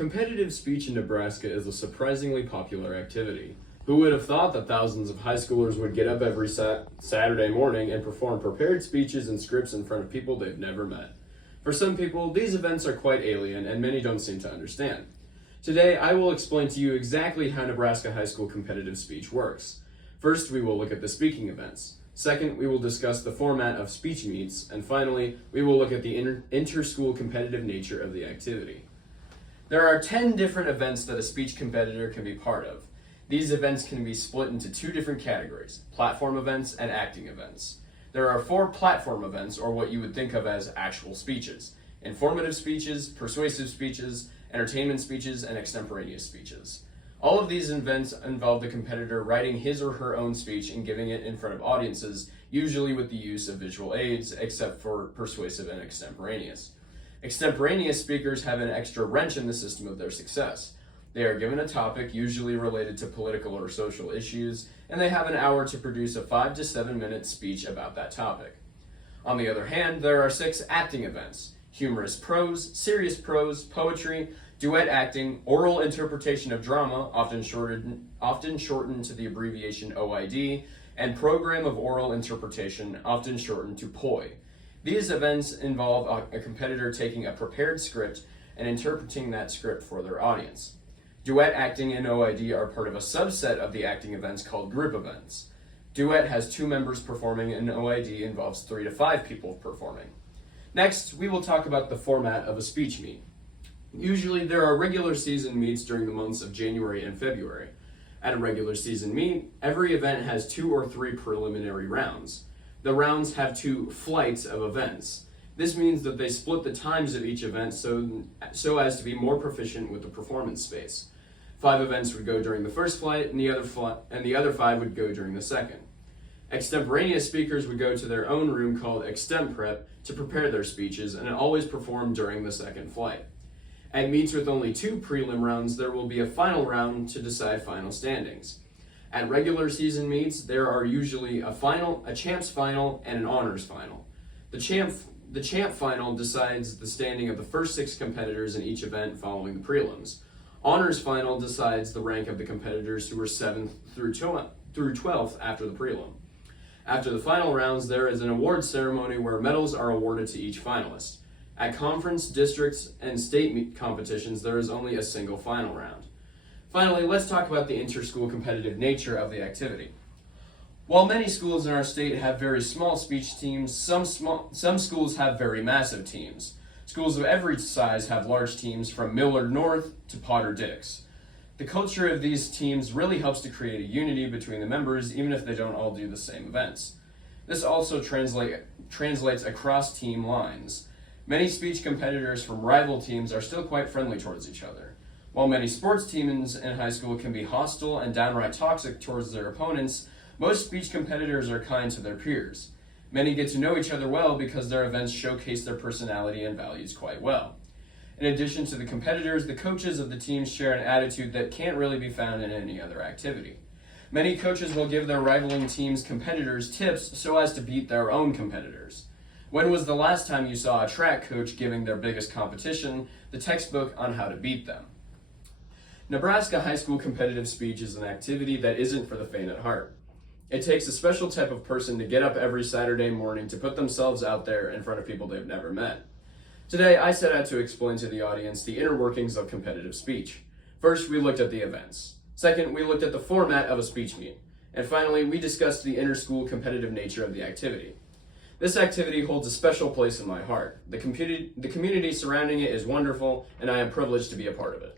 Competitive speech in Nebraska is a surprisingly popular activity. Who would have thought that thousands of high schoolers would get up every Saturday morning and perform prepared speeches and scripts in front of people they've never met? For some people, these events are quite alien and many don't seem to understand. Today, I will explain to you exactly how Nebraska high school competitive speech works. First, we will look at the speaking events. Second, we will discuss the format of speech meets. And finally, we will look at the inter-school competitive nature of the activity. There are 10 different events that a speech competitor can be part of. These events can be split into two different categories: platform events and acting events. There are 4 platform events, or what you would think of as actual speeches: informative speeches, persuasive speeches, entertainment speeches, and extemporaneous speeches. All of these events involve the competitor writing his or her own speech and giving it in front of audiences, usually with the use of visual aids, except for persuasive and extemporaneous. Extemporaneous speakers have an extra wrench in the system of their success. They are given a topic, usually related to political or social issues, and they have an hour to produce a 5 to 7 minute speech about that topic. On the other hand, there are 6 acting events: humorous prose, serious prose, poetry, duet acting, oral interpretation of drama, often shortened to the abbreviation OID, and program of oral interpretation, often shortened to POI. These events involve a competitor taking a prepared script and interpreting that script for their audience. Duet acting and OID are part of a subset of the acting events called group events. Duet has 2 members performing, and OID involves 3 to 5 people performing. Next, we will talk about the format of a speech meet. Usually, there are regular season meets during the months of January and February. At a regular season meet, every event has 2 or 3 preliminary rounds. The rounds have 2 flights of events. This means that they split the times of each event so as to be more proficient with the performance space. 5 events would go during the first flight, and the other 5 would go during the second. Extemporaneous speakers would go to their own room called extem prep to prepare their speeches, and always perform during the second flight. At meets with only 2 prelim rounds, there will be a final round to decide final standings. At regular season meets, there are usually a champs final, and an honors final. The champ final decides the standing of the first 6 competitors in each event following the prelims. Honors final decides the rank of the competitors who were 7th through 12th after the prelim. After the final rounds, there is an award ceremony where medals are awarded to each finalist. At conference, districts, and state meet competitions, there is only a single final round. Finally, let's talk about the inter-school competitive nature of the activity. While many schools in our state have very small speech teams, some schools have very massive teams. Schools of every size have large teams, from Millard North to Potter Dix. The culture of these teams really helps to create a unity between the members, even if they don't all do the same events. This also translates across team lines. Many speech competitors from rival teams are still quite friendly towards each other. While many sports teams in high school can be hostile and downright toxic towards their opponents, most speech competitors are kind to their peers. Many get to know each other well because their events showcase their personality and values quite well. In addition to the competitors, the coaches of the teams share an attitude that can't really be found in any other activity. Many coaches will give their rivaling teams' competitors tips so as to beat their own competitors. When was the last time you saw a track coach giving their biggest competition the textbook on how to beat them? Nebraska high school competitive speech is an activity that isn't for the faint at heart. It takes a special type of person to get up every Saturday morning to put themselves out there in front of people they've never met. Today, I set out to explain to the audience the inner workings of competitive speech. First, we looked at the events. Second, we looked at the format of a speech meet. And finally, we discussed the inter-school competitive nature of the activity. This activity holds a special place in my heart. The community surrounding it is wonderful, and I am privileged to be a part of it.